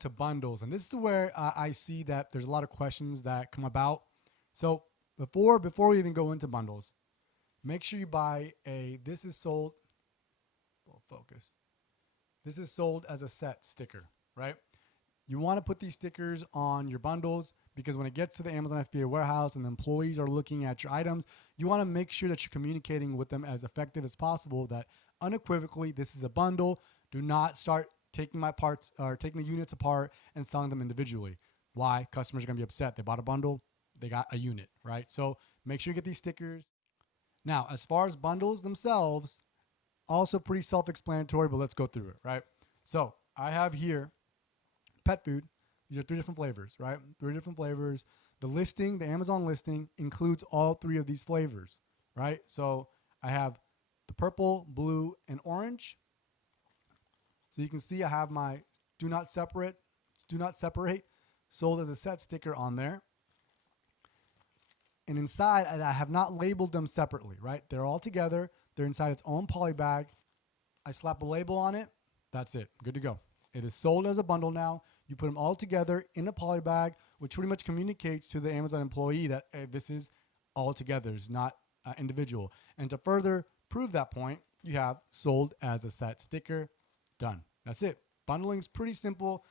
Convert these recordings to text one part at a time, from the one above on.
to bundles. And this is where I see that there's a lot of questions that come about. So before we even go into bundles, make sure you buy this is sold as a set sticker, right? You want to put these stickers on your bundles because when it gets to the Amazon FBA warehouse and the employees are looking at your items, you want to make sure that you're communicating with them as effective as possible, that unequivocally, this is a bundle. Do not start taking my parts or taking the units apart and selling them individually. Why? Customers are going to be upset. They bought a bundle, they got a unit, right? So make sure you get these stickers. Now, as far as bundles themselves, also pretty self-explanatory, but let's go through it, right? So I have here pet food. These are 3 different flavors, right? 3 different flavors. The listing, the Amazon listing includes all 3 of these flavors, right? So I have the purple, blue, and orange. So you can see I have my do not separate sold as a set sticker on there. And inside, I have not labeled them separately, right? They're all together. They're inside its own poly bag. I slap a label on it. That's it. Good to go. It is sold as a bundle now. You put them all together in a poly bag, which pretty much communicates to the Amazon employee that hey, this is all together. It's not individual. And to further prove that point, you have sold as a set sticker. Done. That's it. Bundling is pretty simple.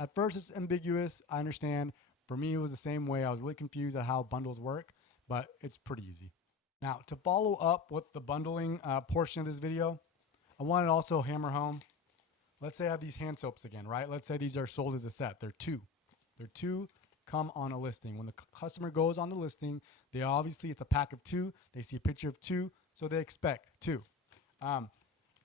At first, it's ambiguous. I understand. For me, it was the same way. I was really confused at how bundles work, but it's pretty easy. Now, to follow up with the bundling portion of this video, I want to also hammer home. Let's say I have these hand soaps again, right? Let's say these are sold as a set. They're 2. They're 2 come on a listing. When the customer goes on the listing, they obviously, it's a pack of 2. They see a picture of 2, so they expect 2.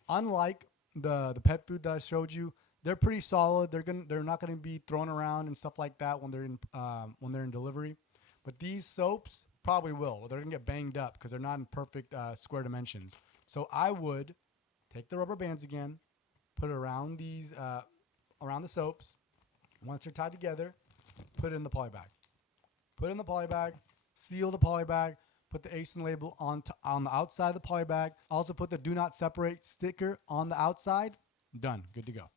Unlike the pet food that I showed you, they're pretty solid. They're not gonna be thrown around and stuff like that when they're in delivery. But these soaps probably will. They're gonna get banged up because they're not in perfect square dimensions. So I would take the rubber bands again, put it around these around the soaps. Once they're tied together, put it in the poly bag. Put it in the poly bag. Seal the poly bag. Put the ASIN label on the outside of the poly bag. Also put the do not separate sticker on the outside. Done. Good to go.